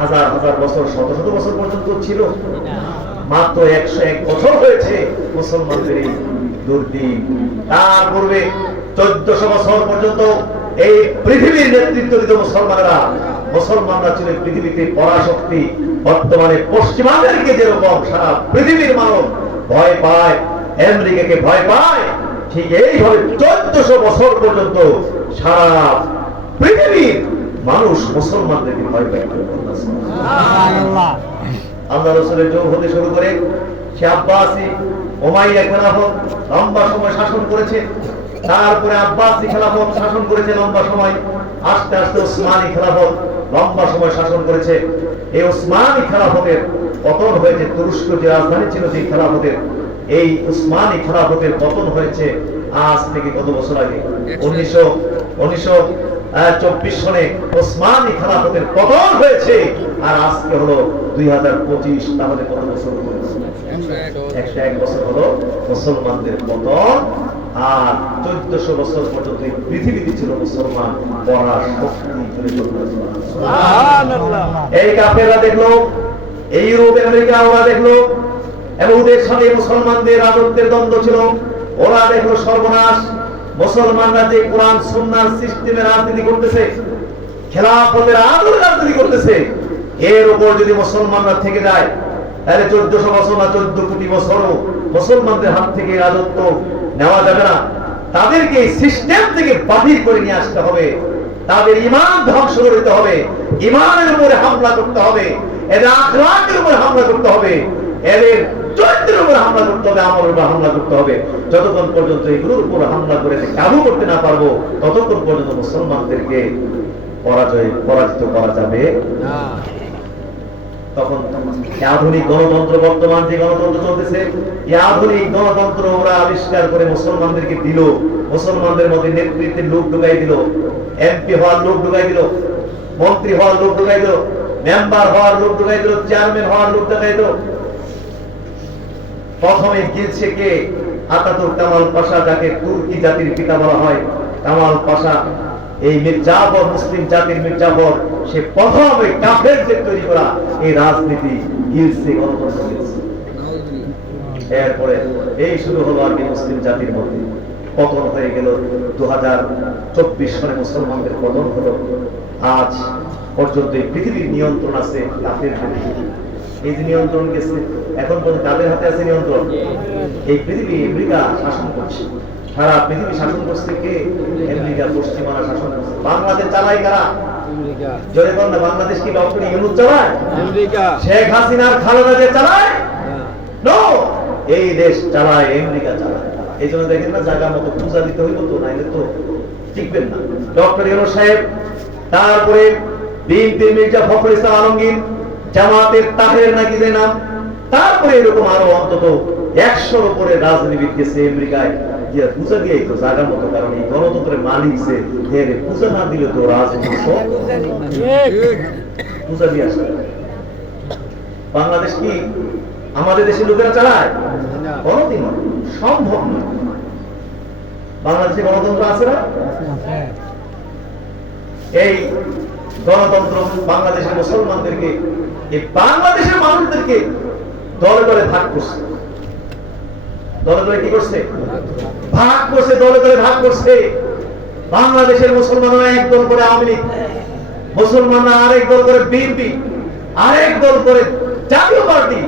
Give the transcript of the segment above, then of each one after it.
হাজার হাজার বছর, শত শত বছর পর্যন্ত ছিল? মাত্র 101 বছর হয়েছে মুসলমানদের এই দুর্দিন। তার পূর্বে 1400 বছর পর্যন্ত এই পৃথিবীর নেতৃত্ব দিত মুসলমানরা ছিল পৃথিবীতে পরাশক্তি। বর্তমানে পশ্চিমাদেরকে যেরকম সারা পৃথিবীর মানব ভয় পায়, আমেরিকাকে ভয় পায়, ঠিক এইভাবে 1400 বছর পর্যন্ত সারা পৃথিবীর মানুষ মুসলমানদেরকে ভয় পায়। আল্লাহ রাসূলের যুগ হতে শুরু করে সে আব্বাসী উমাইয়া খেলাফত লম্বা সময় শাসন করেছে, তারপরে আব্বাসী খেলাফত শাসন করেছে লম্বা সময়, আস্তে আস্তে উসমানী খেলাফত লম্বা সময় শাসন করেছে। এই উসমানী খেলাফতের পতন হয়েছে, তুরস্ক যে রাজধানী ছিল সেই খেলাফতের, এই উসমানী খেলাফতের পতন হয়েছে আজ থেকে কত বছর আগে? 1924 সনে উসমানী খেলাফতের পতন হয়েছে, আর আজকে হলো 2025। তাহলে কত বছর হলো? 101 বছর হলো মুসলমানদের পতন। আর 1400 বছর পর্যন্ত এই পৃথিবীতে ছিল মুসলমান পরাশক্তি। এই কাফেররা দেখলো, এই ইউরোপ আমেরিকা ওরা দেখলো, এবং ওদের সাথে মুসলমানদের রাজত্বের দ্বন্দ্ব ছিল। ওরা দেখলো সর্বনাশ, মুসলমানরা যে কোরআন সুন্নাহর সিস্টেমে রাজনীতি করতেছে, খেলাফতের আদলে রাজনীতি করতেছে, এর উপর যদি মুসলমানরা থেকে যায় তাহলে 1400 বছর না 14 কোটি বছরও মুসলমানদের হাত থেকে রাজত্ব নেওয়া যাবে না। তাদেরকে এই সিস্টেম থেকে বাতিল করে নিয়ে আসতে হবে, তাদের ঈমান ধ্বংস করে দিতে হবে, ঈমানের উপরে হামলা করতে হবে, এদের আখলাকের উপরে হামলা করতে হবে, এদের চরিত্রের উপরে হামলা করতে হবে, আমলের উপরে হামলা করতে হবে। যতক্ষণ পর্যন্ত এগুলোর উপর হামলা করে কাবু করতে না পারবো, ততক্ষণ পর্যন্ত মুসলমানদেরকে পরাজিত করা যাবে না। তখন আধুনিক গণতন্ত্র, বর্তমান যে গণতন্ত্র চলতেছে, এই আধুনিক গণতন্ত্র ওরা আবিষ্কার করে মুসলমানদেরকে দিল, মুসলমানদের মধ্যে নেতৃত্বের লোক ঢুকাই দিল, এমপি হওয়ার লোক ঢুকাই দিল, মন্ত্রী হওয়ার লোক ঢুকাই দিল, মেম্বার হওয়ার লোক ঢুকাই দিল, চেয়ারম্যান হওয়ার লোক ঢুকাই দিল। প্রথমে গিলছে কে? আতাতুর্ক কামাল পাশা, যাকে তুর্কি জাতির পিতা বলা হয়। কামাল পাশা, এই মির্জাফর, মুসলিম জাতির মির্জাফর, সে প্রথম ওই কাফেরদের তৈরি করা এই রাজনীতি গিলছে, গণতন্ত্র গিলছে। এরপরে এই শুরু হলো আর কি মুসলিম জাতির মধ্যে পতন হয়ে গেল। 2024 সনে মুসলমানদের পতন হলো। আজ পর্যন্ত এই পৃথিবীর নিয়ন্ত্রণ আছে কাফেরদের। এই যে নিয়ন্ত্রণ গেছে, এখন পর্যন্ত কাদের হাতে আছে নিয়ন্ত্রণ? এই পৃথিবী আমেরিকা শাসন করছে, সারা পৃথিবী শাসন করছে কে? আমেরিকা, পশ্চিমারা শাসন করছে। বাংলাদেশ চালায় কারা? জোরে বল না, বাংলাদেশ কি ডক্টর ইউনূস চালায়? আমেরিকা। শেখ হাসিনার খালেদা যে চালায়? নো, এই দেশ চালায় আমেরিকা চালায়। এই জন্য দেখেন না, জায়গা মতো পূজা দিতে হইব, তো নাইলে তো টিকবেন না। ডক্টর ইউনূস সাহেব, তারপরে বিএনপির মির্জা ফখরুল ইসলাম আলমগীর, জামাতের তাহের নাকি যে নাম, তারপরে এরকম আরো অন্তত 100-র উপরে রাজনীতিবিদ গেছে আমেরিকায়, গিয়ে পূজা দিয়েই তো জায়গা মতো। কারণ এই গণতন্ত্রের মালিক যে, পূজা না দিলে তো রাজনীতি পূজা দিয়ে আসে। বাংলাদেশ কি আমাদের দেশের লোকেরা চালায়? কোনদিন সম্ভব নয়। বাংলাদেশে গণতন্ত্র আছে না? এই গণতন্ত্র বাংলাদেশের মুসলমানদেরকে, এই বাংলাদেশের মানুষদেরকে দলে দলে ভাগ করছে। দলে দলে কি করছে? ভাগ করছে, দলে দলে ভাগ করছে। বাংলাদেশের মুসলমানরা এক দল করে আওয়ামী লীগ, মুসলমানরা আরেক দল করে বিএনপি, আরেক দল করে জাতীয় পার্টি,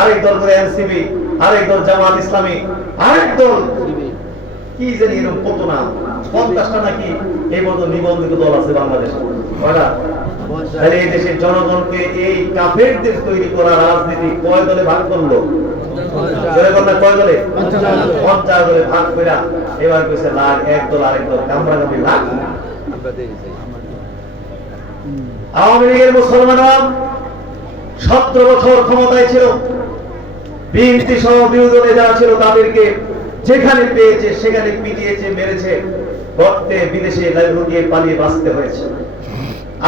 আরেক দল করে এনসিপি, আরেক দল জামাত ইসলামী, আরেক দল কি জানি এরকম কত নাম, 50টা নাকি এই মতো নিবন্ধিত দল আছে বাংলাদেশে। তাহলে এই দেশের জনগণকে এই কাফেরদের তৈরি করা রাজনীতি কয় দলে ভাগ করলো? কয় দলে? 50 দলে ভাগ করে এবার কইছে লাখ, এক দল আরেক দল কামড়াকামড়ি লাখ। আওয়ামী লীগের মুসলমানরা 17 বছর ক্ষমতায় ছিল। বিএনপি সহ বিরোধী দলে যারা ছিল তাদেরকে যেখানে পেয়েছে সেখানে পিটিয়েছে, মেরেছে, গর্তে বিদেশে লুকিয়ে পালিয়ে বাঁচতে হয়েছে।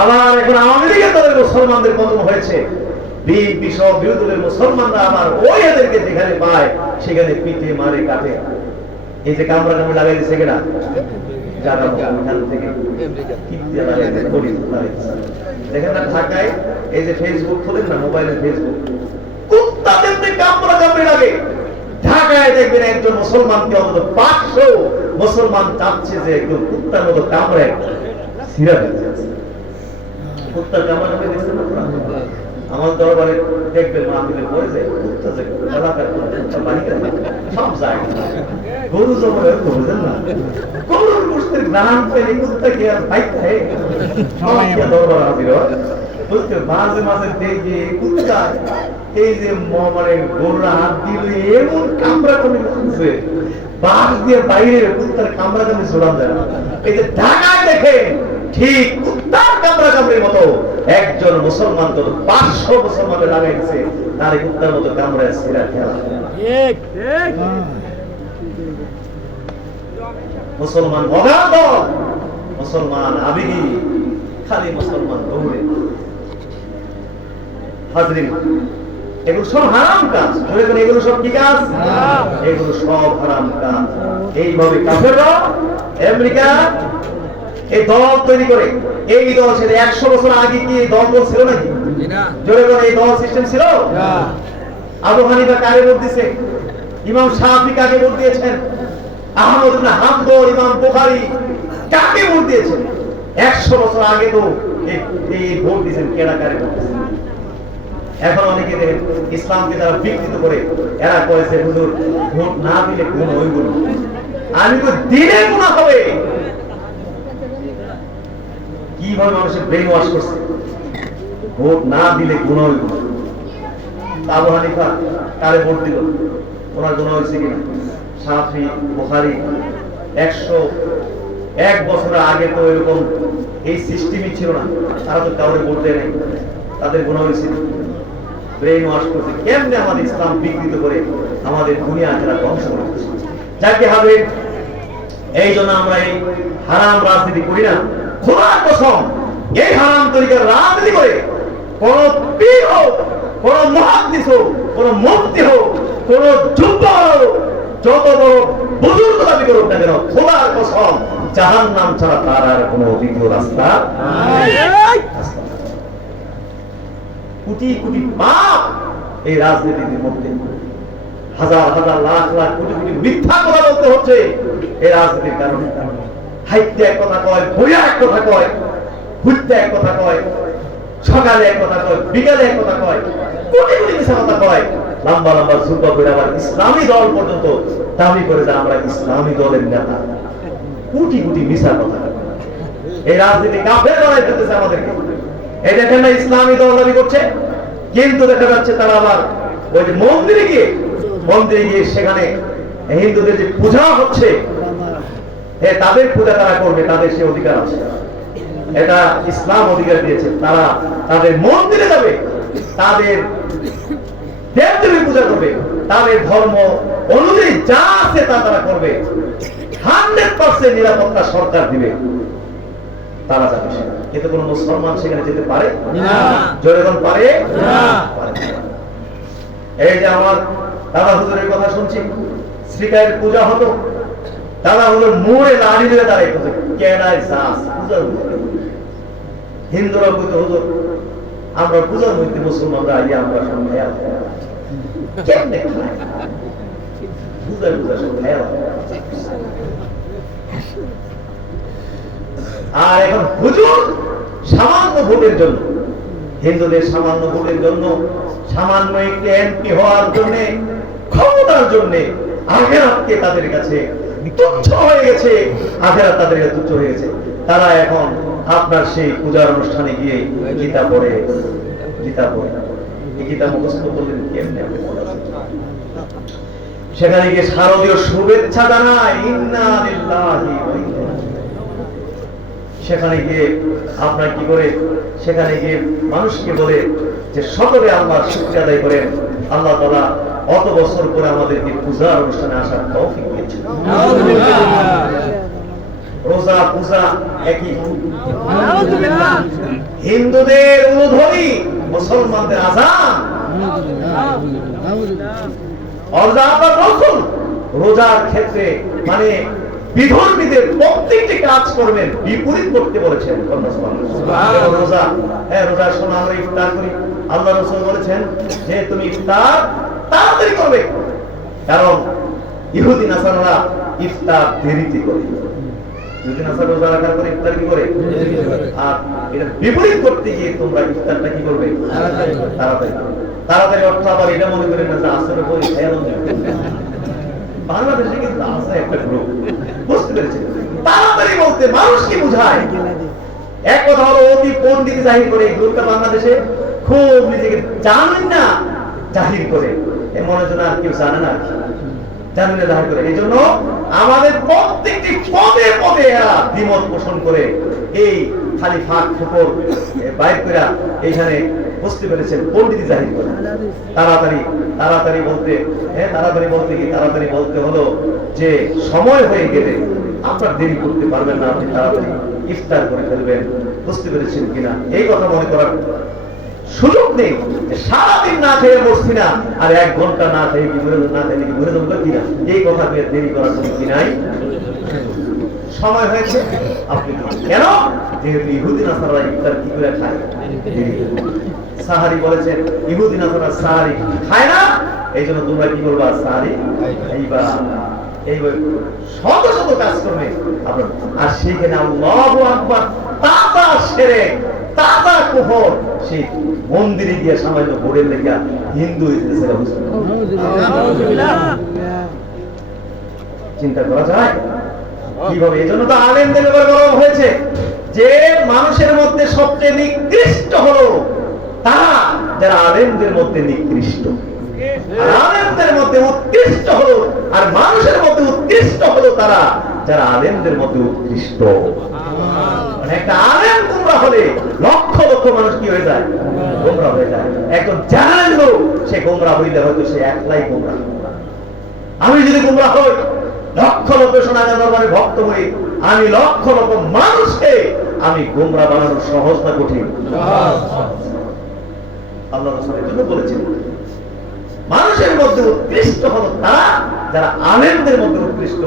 আবার এখন আওয়ামী লীগের দলের মুসলমানদের পতন হয়েছে, বিএনপি সহ বিরোধী দলের মুসলমানরা আবার ওই এদেরকে যেখানে পায় সেখানে পিটিয়ে মারে কাটে। এই যে কামড়াকামড়ি লাগাই দিচ্ছে কেনা, যারা ওখান থেকে দেখেন না ঢাকায় এই যে ফেসবুক খোলেন না, মোবাইলের ফেসবুক, কুত্তাদের কামড়া কামড়ে লাগে। ঢাকায় দেখবেন একজন মুসলমানকে অন্তত 500 মুসলমান চাচ্ছে যে একজন কুত্তার মতো কামড়ে সিরা দিচ্ছে। কুত্তার কামড়া কামড়ে দেখছেন না? আমার দরবারে দেখবেন মাহফিলে পড়ে যায় কুত্তা যে এলাকার কুত্তা বাড়িতে সব যায়। গরু জমা বুঝেন না, গরুর গোশতের গ্রাম পেলে কুত্তা কি আর ভাই খায়? দরবার হাজির হয় বুঝতে মাঝে মাঝে দেখি কুত্তা এই যে মানে গরুরা হাত দিল এমন কামড়া কামড়ি করছে, বাঁশ দিয়ে বাইরে কুত্তার কামড়া কামড়ি জোড়ান যায় না। এই যে ঢাকায় দেখে ঠিক কুত্তার কামড়া কামড়ির মতো একজন মুসলমান তো 500 মুসলমানের লাগাইছে, তার কুত্তার মতো কামড়ে সিরা খেলা। মুসলমান অগাধ, মুসলমান আবেগী, খালি মুসলমান দৌড়ে। হাজরিন, এগুলো সব হারাম কাজ। এগুলো সব কি কাজ? এগুলো সব হারাম কাজ। এইভাবে কাফেররা আমেরিকা এই দল তৈরি করে, এই দল সেটা 100 বছর আগে কি এই দল ছিল নাকি? জোরে বলে এই দল সিস্টেম ছিল? আবু হানিফা কারে ভোট দিয়েছে? ইমাম শাফি কাকে ভোট দিয়েছেন? আহমদ ইবনে হাম্বল, ইমাম বুখারী কাকে ভোট দিয়েছেন? 100 বছর আগে তো এই ভোট দিয়েছেন, কেডা কারে ভোট দিয়েছেন? এখন অনেকে দেখেন ইসলামকে তারা বিকৃত করে এরা কয়েছে হুজুর ভোট না দিলে গুণ হইব না। আমি তো দিলে গুনাহ হবে। কিভাবে মানুষের ব্রেন ওয়াশ করছে, ভোট না দিলে গুনাহ হইব না। আবু হানিফা কারে ভোট দিল? ওনার গুনাহ হয়েছে কিনা? শাফি, বুখারী 101 বছর আগে তো এরকম এই সিস্টেমই ছিল না, তারা তো কাউরে ভোট দেয় নাই, তাদের গুনাহ হয়েছে। ব্রেন ওয়াশ করছে, কেমনে আমাদের ইসলাম বিকৃত করে আমাদের দুনিয়া আখেরা ধ্বংস করছে। যাকে হবে এই জন্য আমরা এই হারাম রাজনীতি করি না। খোদার কসম, এই হারাম তরিকার রাজনীতি করে কোন পীর হোক, কোন মুহাদ্দিস হোক, কোন মুফতি হোক, কোন যুদ্ধ হোক, যত বড় বুজুর্গ দাবি করুক না কেন, খোদার কসম জাহান্নাম ছাড়া তার আর কোনো দ্বিতীয় রাস্তা নাই। কোটি কোটি পাপ এই রাজনীতির মধ্যে, হাজার হাজার লাখ লাখ কোটি কোটি মিথ্যা কথা বলতে হচ্ছে এই রাজনীতির কারণে। হাইতে এক কথা কয়, বইয়া এক কথা কয়, ঘুরতে এক কথা কয়, সকালে এক কথা কয়, বিকালে এক কথা কয়, কোটি কোটি মিথ্যা কথা কয়, লম্বা লম্বা ঝুঁকা করে আবার ইসলামী দল পর্যন্ত দাবি করে যে আমরা ইসলামী দলের নেতা। কোটি কোটি মিথ্যা কথা। এই রাজনীতি কাফের বানাই ফেলতেছে আমাদেরকে। এই দেখেন না ইসলামী দল দাবি করছে, কিন্তু দেখা যাচ্ছে তারা আবার ওই যে মন্দিরে গিয়ে সেখানে হিন্দুদের যে পূজা হচ্ছে, তাদের পূজা তারা করবে, তাদের সে অধিকার আছে, এটা ইসলাম অধিকার দিয়েছে। তারা তাদের মন্দিরে যাবে, তাদের দেবদেবীর পূজা করবে, তাদের ধর্ম অনুযায়ী যা আছে তা তারা করবে। 100% নিরাপত্তা সরকার দিবে, তারা যাবে সেখানে। কিন্তু কোন মুসলমান সেখানে যেতে পারে না। জনগণ পারে না। এই যে আমার দাদা হুজুরের কথা শুনছি, শ্রীকায়ের পূজা হতো, দাদা হুজুর মোড়ে লাড়ি দিয়ে দাঁড়াইতো, কেডায় সাস পূজা। হিন্দুরা বলতো হুজুর আমরা পূজার মধ্যে মুসলমানরা আইয়া আমরা সব খেয়াল কেমনে খায়, পূজা পূজা সব খেয়াল। আর এখন হুজুর সামান্য ভোটের জন্য, হিন্দুদের সামান্য ভোটের জন্য, সামান্য একটি এমপি হওয়ার জন্য, ক্ষমতার জন্য আখেরাতকে তাদের কাছে তুচ্ছ হয়ে গেছে। আখেরাত তাদের কাছে তুচ্ছ হয়ে গেছে। তারা এখন আপনার সেই পূজার অনুষ্ঠানে গিয়ে গীতা পড়ে, গীতা মুখস্থ করলেন কেমনে? সেখানে গিয়ে শারদীয় শুভেচ্ছা জানায়, ইন্না লিল্লাহি ওয়া ইন্না ইলাইহি। সেখানে গিয়ে আপনার কি করে, সেখানে গিয়ে মানুষকে বলে যে সকলে আল্লাহর শুকরিয়া আদায় করেন, আল্লাহ তাআলা অত বছর পরে আমাদেরকে পূজার অনুষ্ঠানে আসার তৌফিক দিয়েছেন। রোজা পূজা একই, হিন্দুদের উলুধ্বনি, মুসলমানদের আযান। রোজার ক্ষেত্রে মানে বিধর্মীদের প্রত্যেকটি কাজ করবেন বিপরীত করতে বলেছেন। রোজা, হ্যাঁ রোজার সময় আমরা ইফতার করি, আল্লাহ রাসূল বলেছেন যে তুমি ইফতার তাড়াতাড়ি করবে, কারণ ইহুদি নাসারারা ইফতার দেরিতে করে। ইহুদি নাসারা রোজা রাখার পরে ইফতার কি করে? আর এটা বিপরীত করতে গিয়ে তোমরা ইফতারটা কি করবে? তাড়াতাড়ি। তাড়াতাড়ি অর্থ আবার এটা মনে করেন না যে আসরে পরে খেয়াল বাংলাদেশে কিন্তু আছে একটা গ্রুপ, বুঝতে পেরেছেন? তাড়াতাড়ি বলতে মানুষ কি বোঝায়? এক কথা হলো অতি পণ্ডিত জাহির করে এই গ্রুপটা বাংলাদেশে খুব নিজেকে জানেন না জাহির করে, মনে হচ্ছে না কেউ জানে না, জানেন না জাহির করে। এই জন্য আমাদের প্রত্যেকটি পদে পদে এরা দ্বিমত পোষণ করে এই খালি ফাঁক ফোকর বাইর করে এইখানে, বুঝতে পেরেছেন, পণ্ডিত জাহির করে। তাড়াতাড়ি তাড়াতাড়ি বলতে, হ্যাঁ তাড়াতাড়ি বলতে কি? তাড়াতাড়ি বলতে হলো যে সময় হয়ে গেলে আপনার দেরি করতে পারবেন না, আপনি তাড়াতাড়ি ইফতার করে ফেলবেন, বুঝতে পেরেছেন কিনা? এই কথা মনে করার সুযোগ নেই। সারাদিন না খেয়ে বসছি না, আর 1 ঘন্টা না খেয়ে কি না খেলে কি ঘুরে যাবো কিনা, এই কথা দেরি করার কোনো কি নাই। সময় হয়েছে আপনি কেন? যেহেতু ইহুদি নাসারা ইফতার কি করে খায়, সাহারি বলেছেন ইহুদি নাসারা সাহারি খায় না, এই জন্য তোমরা কি করবা? সাহারি খাইবা। এইভাবে শত শত কাজ করবে আপনার। আর সেখানে আল্লাহু আকবার তাজা শিরক, তাজা কুফর, সেই মন্দিরে গিয়ে সামান্য ভোরের লেগে হিন্দু ইসলাম চিন্তা করা যায় কিভাবে? এই জন্য তো আলেমদের ব্যাপারে বলা হয়েছে যে মানুষের মধ্যে সবচেয়ে নিকৃষ্ট হলো তারা যারা আলেমদের মধ্যে নিকৃষ্ট, আর আলেমদের মধ্যে উৎকৃষ্ট হলো, আর মানুষের মধ্যে উৎকৃষ্ট হলো তারা যারা আলেমদের মধ্যে উৎকৃষ্ট। মানে একটা আলেম গোমরাহ হলে লক্ষ লক্ষ মানুষ কি হয়ে যায়? গোমরাহ হয়ে যায়। একজন জাহেল লোক সে গোমরাহ হইলে হয়তো সে একলাই গোমরাহ। আমি যদি গোমরাহ হই, লক্ষ লক্ষ সোনাগাঁ দরবারে ভক্ত হই, আমি লক্ষ লক্ষ মানুষকে আমি গোমরাহ বানানো সহজ না কঠিন? আল্লাহ রাসূল এর জন্য বলেছেন মানুষের মধ্যে উৎকৃষ্ট হলো তারা যারা আলেমদের মধ্যে উৎকৃষ্ট,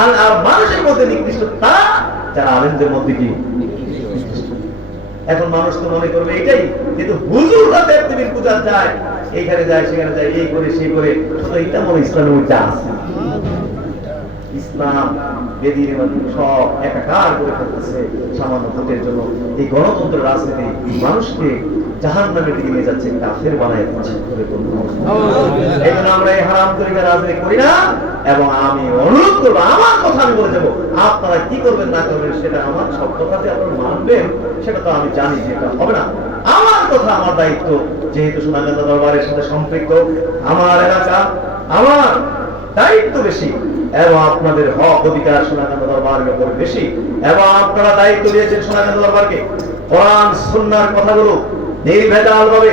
আর মানুষের মধ্যে নিকৃষ্ট তারা যারা আলেমদের মধ্যে কি নিকৃষ্ট। এখন মানুষ তো মনে করবে এটাই, কিন্তু হুজুররা দেবদেবীর পূজা যায়, এইখানে যায় সেখানে যায়, এই করে সেই করে, শুধু এটা মনে ইসলামের ওইটা আছে। ইসলাম বেদির সব একাকার করে ফেলতেছে সামান্য ভোটের জন্য। এই গণতন্ত্র রাজনীতি মানুষকে জাহান্নামের দিকে নিয়ে যাচ্ছে, কাফের বানায় দিচ্ছে। এই জন্য আমরা এই হারাম তরিকার রাজনীতি করি না। এবং আমি অনুরোধ করবো, আমার কথা আমি বলে যাবো, আপনারা কি করবেন না করবেন সেটা আমার সব কথাতে আপনারা মানবেন, সেটা তো আমি জানি যে এটা হবে না। আমার কথা, আমার দায়িত্ব, যেহেতু সোনাগাঁ দরবারের সাথে সম্পৃক্ত, আমার এলাকা, আমার দায়িত্ব বেশি, এবং আপনাদের হক অধিকার সোনাগাঁ দরবারের উপরে বেশি, এবং আপনারা দায়িত্ব দিয়েছেন সোনাগাঁ দরবারকে কোরআন সুন্নাহর কথাগুলো নির্ভেজাল ভাবে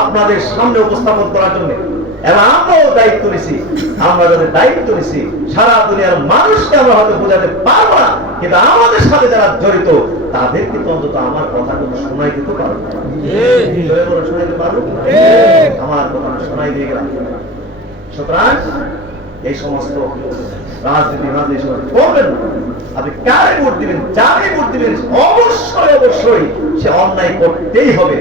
আপনাদের সামনে উপস্থাপন করার জন্য। এবং আমরাও দায়িত্ব নিছি, আমরা যাদের দায়িত্ব নিছি সারা দুনিয়ার মানুষকে আমরা হয়তো বোঝাতে পারবো না, কিন্তু আমাদের সাথে যারা জড়িত তাদের কিন্তু অন্তত আমার কথা কিন্তু শোনাই দিতে পারবো। শোনাইতে পারবো, আমার কথা শোনাই দিয়ে গেলাম। সুতরাং এই সমস্ত রাজনীতি করবেন না। আপনি কারে ভোট দিবেন, যারে ভোট দিবেন, অবশ্যই অবশ্যই সে অন্যায় করতেই হবে।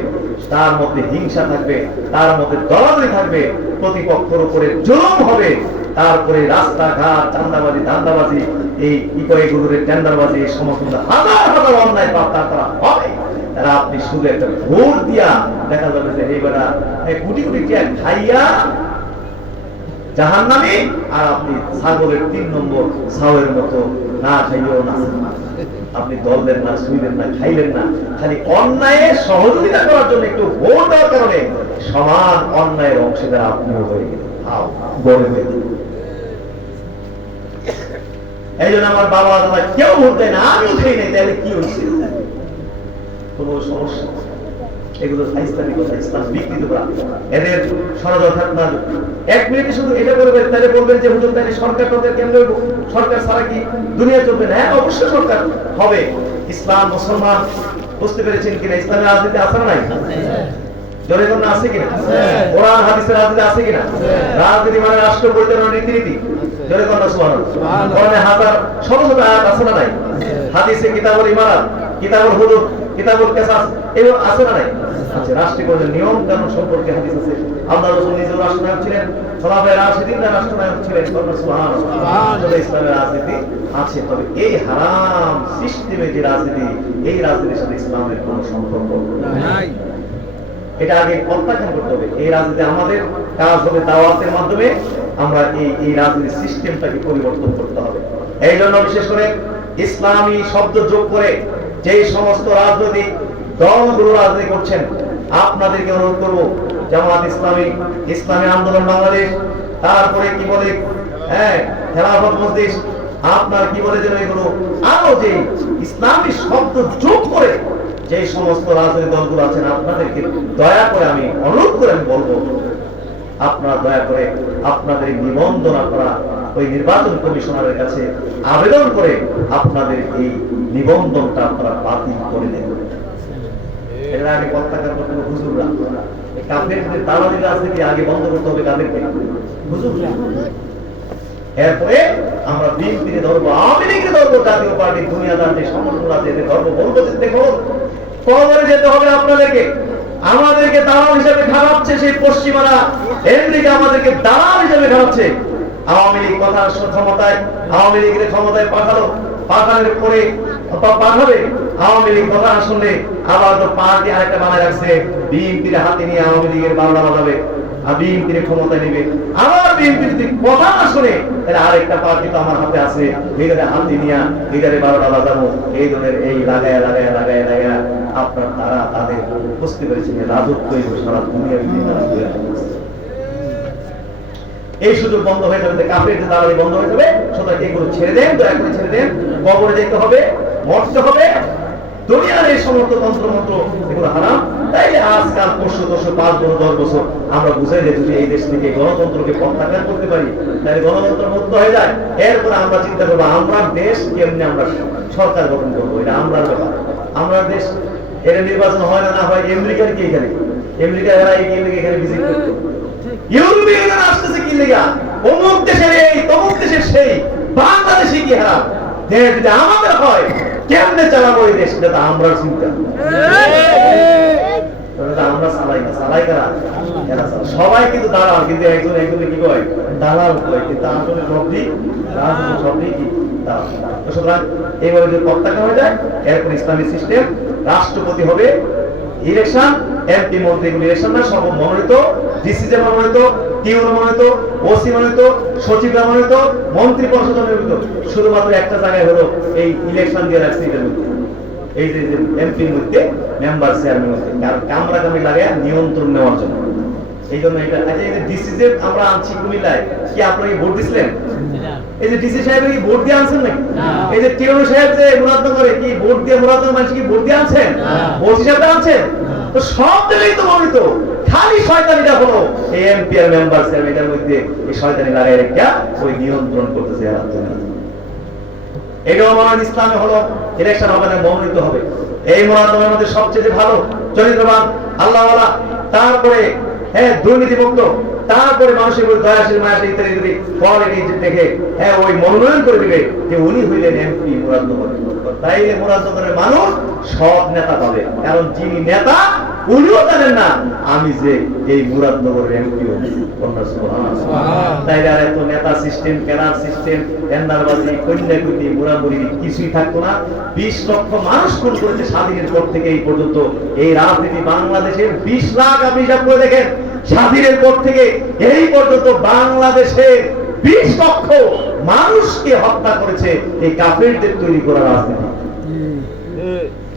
তার মধ্যে হিংসা থাকবে, তার মধ্যে দলাদলি থাকবে, প্রতিপক্ষের উপরে জুলুম হবে, তারপরে রাস্তাঘাট চাঁদাবাজি, ধান্দাবাজি, এই ইকোগুলোর টেন্ডারবাজি, এই সমস্ত হাজার হাজার অন্যায় পাপ তারা হবে। তারা আপনি শুধু একটা ভোট দিয়া দেখা যাবে যে এইবার কোটি কোটি টাকা খাইয়া জাহান্নামী, আর আপনি ছাগলের 3 নম্বর ছাওয়ের মতো না খাইও না, আপনি দললেন না, শুইলেন না, খাইলেন না, খালি অন্যায়ে সহযোগিতা করার জন্য একটু ভোট দেওয়ার কারণে সমান অন্যায়ের অংশীদার আপনিও হয়ে গেলেন, গড়ে হয়ে গেলেন। এই জন্য আমার বাবা দাদা কেউ ভোট দেয় না, আমিও খাই নাই, তাহলে কি হচ্ছে? কোনো সমস্যা? এগুলো ইসলামিক কথা, ইসলাম বিকৃত করা, এদের ষড়যন্ত্র থাকতে হবে। 1 মিনিটে শুধু এটা বলবেন, তাহলে বলবেন যে হুজুর তাহলে সরকার টরকার কেন হইব? সরকার ছাড়া কি দুনিয়া চলবে না? হ্যাঁ অবশ্যই সরকার হবে। ইসলাম মুসলমান, বুঝতে পেরেছেন কিনা? ইসলামের রাজনীতি আছে না নাই? জনগণ আছে কিনা? কোরআন হাদিসের রাজনীতি আছে কিনা? রাজনীতি মানে রাষ্ট্র পরিচালনার রীতিনীতি। জনগণ সুবহানাল্লাহ। কোরআনে হাজার শত শত আয়াত আছে না নাই? হাদিসে কিতাবুল ইমারাত, কিতাবুল হুদুদ, কিতাবুল কিসাস এগুলো আছে না নাই? আচ্ছা, রাষ্ট্রীয় নিয়ম কানুন সম্পর্কে হাদিস আছে। আল্লাহ রাসূল নিজেও রাষ্ট্রনায়ক ছিলেন, খোলাফায়ে রাশিদিনরা রাষ্ট্রনায়ক ছিলেন। সুবহানাল্লাহ। ইসলামের রাজনীতি আছে, তবে এই হারাম সিস্টেমে যে রাজনীতি, এই রাজনীতির সাথে ইসলামের কোনো সম্পর্ক নাই। এটা আগে প্রত্যাখ্যান করতে হবে। এই রাজনীতি আমাদের কাজ হবে দাওয়াতের মাধ্যমে আমরা এই রাজনীতির সিস্টেমটাকে পরিবর্তন করতে হবে। এই জন্য বিশেষ করে ইসলামী শব্দ যোগ করে যেই সমস্ত রাজনৈতিক দলগুলো রাজনীতি করছেন, আপনাদেরকে অনুরোধ করব, জামাত ইসলামী, ইসলামী আন্দোলন বাংলাদেশ, তারপরে কি বলে খেলাফত মজলিস, আপনার কি বলে যেন এগুলো, আরো যে ইসলামী শব্দ যোগ করে যে সমস্ত রাজনৈতিক দলগুলো আছেন, আপনাদেরকে দয়া করে আমি অনুরোধ করে আমি বলবো, আপনারা দয়া করে আপনাদের নিবন্ধন আপনারা ওই নির্বাচন কমিশনারের কাছে আবেদন করে আপনাদের এই নিবন্ধনটা আপনারা বাতিল করে দেন। এর আগে প্রত্যাখ্যান করতে হবে হুজুররা। এই কাফেরদের দালালি রাজনীতি আগে বন্ধ করতে হবে কাদেরকে? হুজুররা। এরপরে আমরা বিএনপিকে ধরবো, আওয়ামী লীগকে ধরবো, জাতীয় পার্টি, দুনিয়াদার যে সংগঠনগুলো আছে এদের ধরবো, বলবো যে দেখুন কবরে যেতে হবে আপনাদেরকে। আমাদেরকে দালাল হিসেবে খাওয়াচ্ছে সেই পশ্চিমারা, আমেরিকা আমাদেরকে দালাল হিসেবে খাওয়াচ্ছে। আওয়ামী লীগ কথা ক্ষমতায়, আওয়ামী লীগের ক্ষমতায় পাঠালো, পাঠানোর পরে পাঠাবে, আওয়ামী লীগ কথা না শুনলে আবার তো পার্টি আরেকটা বানায় রাখছে, বিএনপির হাতে নিয়ে আওয়ামী লীগের বারোটা বাজাবে, আর বিএনপির ক্ষমতায় নেবে। আবার বিএনপি যদি কথা না শুনে তাহলে আরেকটা পার্টি তো আমার হাতে আছে, লিডারে হাতে নিয়ে লিডারে বারোটা বাজাবো। এই ধরনের এই লাগায় লাগায় লাগায় লাগায় আপনার তারা তাদের বুঝতে পেরেছেন রাজত্বই সারা দুনিয়ার এই সুযোগ বন্ধ হয়ে যাবে, কাফের দালালি বন্ধ হয়ে যাবে। সুতরাং এগুলো ছেড়ে দেন, দয়া করে ছেড়ে দেন। কবরে যেতে হবে, মরতে হবে, দুনিয়ার এই সমস্ত তন্ত্রমন্ত্র এগুলো হারাম। তাইলে আজকাল 500 5 বছর 10 বছর আমরা বুঝাই যে যদি এই দেশ থেকে গণতন্ত্রকে প্রত্যাখ্যান করতে পারি তাহলে গণতন্ত্র মুক্ত হয়ে যায়। এরপরে আমরা চিন্তা করবো আমরা দেশ কেমনি আমরা সরকার গঠন করবো, এটা আমরা ব্যাপার। আমরা দেশ এটা নির্বাচন হয় না হয় আমেরিকার কি এখানে, আমেরিকা এরা এখানে ভিজিট করতো, ইউরোপিয়ানরা আসতেছে কি লেগা, অমুক দেশের এই তমুক দেশের সেই, বাংলাদেশে কি হারাম। দেশ যদি আমাদের হয় কেমনে চালাবো এই দেশ, এটা আমরা চিন্তা, আমরা চালাই না, চালাই কারা? সবাই কিন্তু দালাল, কিন্তু একজন একজনে কি কয় দালাল কয়, কিন্তু আসলে সবই রাজনীতি, সবই কি দালাল। সুতরাং এইভাবে যদি প্রত্যাখ্যান হয়ে যায়, এরপর ইসলামী সিস্টেম, রাষ্ট্রপতি হবে ইলেকশন, এমপি মন্ত্রীগুলো ইলেকশন না, সব মনোনীত, ডিসিজে মনোনীত, টিউর মনোনীত, ওসি মনোনীত, সচিবরা মনোনীত, মন্ত্রী পরিষদ মনোনীত। শুধুমাত্র একটা জায়গায় হলো এই ইলেকশন দিয়ে রাখছে এদের মধ্যে, এই যে এমপির মধ্যে, মেম্বার চেয়ারম্যান মধ্যে, কারণ কামড়াকামি লাগে নিয়ন্ত্রণ নেওয়ার জন্য। এই জন্য এটা এই যে ডিসিজে আমরা আনছি কুমিল্লায়, কি আপনারা ভোট দিছিলেন? এই যে ডিসি সাহেব কি ভোট দিয়ে আনছেন নাকি? এই যে টিউর সাহেব যে মুরাদনগর করে কি ভোট দিয়ে, মুরাদনগর মানুষ কি ভোট দিয়ে আনছেন? ভোট হিসাবে আনছেন? তো সব জায়গায় তো মনোনীত, খালি শয়তানিটা হলো এই এমপি আর মেম্বার চেয়ারম্যানের মধ্যে এই শয়তানি লাগাই রেখা ওই নিয়ন্ত্রণ করতেছে। এটাও মনে ইসলামে হলো ইলেকশন হবে না, মনোনীত হবে। এই মুরাদনগরের মধ্যে সবচেয়ে ভালো চরিত্রবান আল্লাহওয়ালা, তারপরে দুর্নীতিমুক্ত, তারপরে মানুষের উপর দয়াশীল মায়াশীল ইত্যাদি যদি কোয়ালিটি দেখে ওই মনোনয়ন করে দিবে যে উনি হইলেন এমপি মুরাদনগর। তাইলে মুরাদনগরের মানুষ সব নেতা পাবে, কারণ যিনি নেতা উনিও জানেন না আমি যে এই মুরাদনগরের এমপি। তাইলে আর এত নেতা সিস্টেম, ক্যাডার সিস্টেম, টেন্ডারবাজি, কন্যাকুতি, মুরামুরি কিছুই থাকতো না। 20 লক্ষ মানুষ খুন করেছে স্বাধীনের পর থেকে এই পর্যন্ত এই রাজনীতি বাংলাদেশের 20 লাখ, আপনি হিসাব করে দেখেন, স্বাধীনের পর থেকে এই পর্যন্ত বাংলাদেশের 20 লক্ষ মানুষকে হত্যা করেছে এই কাফেরদের তৈরি করা রাজনীতি।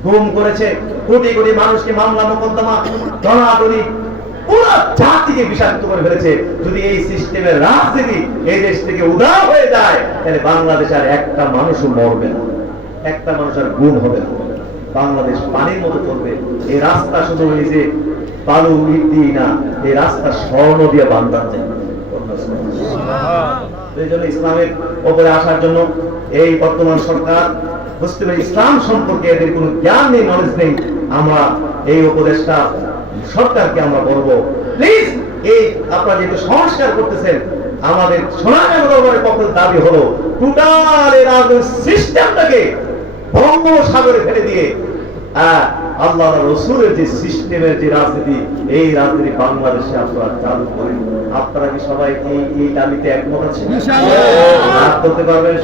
গুম করেছে কোটি কোটি মানুষকে, মামলা মোকদ্দমা, ধরাধরি, পুরো জাতিকে বিষাক্ত করে ফেলেছে। যদি এই সিস্টেমের রাজনীতি এই দেশ থেকে উধাও হয়ে যায় তাহলে বাংলাদেশ আর একটা মানুষও মরবে না, একটা মানুষ আর গুম হবে না, বাংলাদেশ পানির মতো চলবে। এই রাস্তা শুধু এই যে বালু ইট দিয়ে না, এই রাস্তা স্বর্ণ দিয়ে বান্ধান যায়। এই জন্য ইসলামের উপরে আসার জন্য এই বর্তমান সরকার বুঝতে পারে ইসলাম সম্পর্কে এদের কোনো জ্ঞান নেই, নলেজ নেই। আমরা এই উপদেশটা সরকারকে আমরা বলবো, প্লিজ এই আপনারা যেহেতু সংস্কার করতেছেন, আমাদের সোনালী দরবারের পক্ষে দাবি হলো টোটাল এই রাজনৈতিক সিস্টেমটাকে বঙ্গোপসাগরে ফেলে দিয়ে আল্লাহ রসুলের যে সিস্টেমের যে রাজনীতি, এই রাজনীতি বাংলাদেশে আপনারা চালু করেন। আপনারা কি সবাই এই দাবিতে একমত আছেন? হাত করতে পারবেন?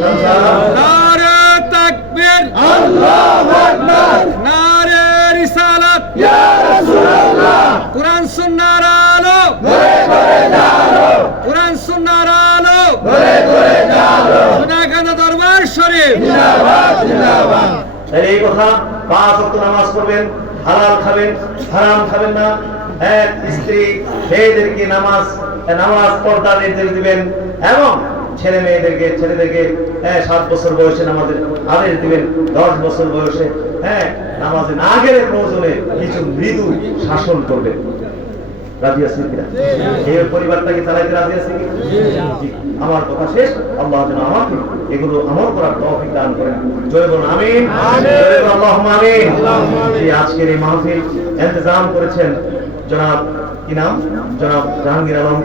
নারে তাকবীর, আল্লাহু আকবার, নারে রিসালাত, ইয়া রাসূলুল্লাহ, কুরআন সুন্নাহর আলো ঘরে ঘরে জ্বালো, কুরআন সুন্নাহর আলো ঘরে ঘরে জ্বালো, সোনাগাজী দরবার শরীফ জিন্দাবাদ জিন্দাবাদ। এই কথা, 5 ওয়াক্ত নামাজ পড়বেন, হালাল খাবেন, হারাম খাবেন না, এক স্ত্রী মেয়েদেরকে নামাজ পড়ার নির্দেশ দিবেন, এবং ছেলেদেরকে 7 বছর বয়সে নামাজের আদেশ দিবেন, 10 বছর বয়সে নামাজে না গেলে প্রয়োজনে কিছু মৃদু শাসন করবেন। রাজি আছেন কিনা? এই পরিবারটাকে চালাইতে রাজি আছেন কিনা? আমার কথা শেষ। আল্লাহ যেন আমাকে এগুলো আমল করার তৌফিক দান করেন। জয় বলুন আমিন, আল্লাহুম্মা আমিন। আজকের এই মাহফিল ইন্তজাম করেছেন জনাব, কি নাম? জনাব জাহাঙ্গীর আলম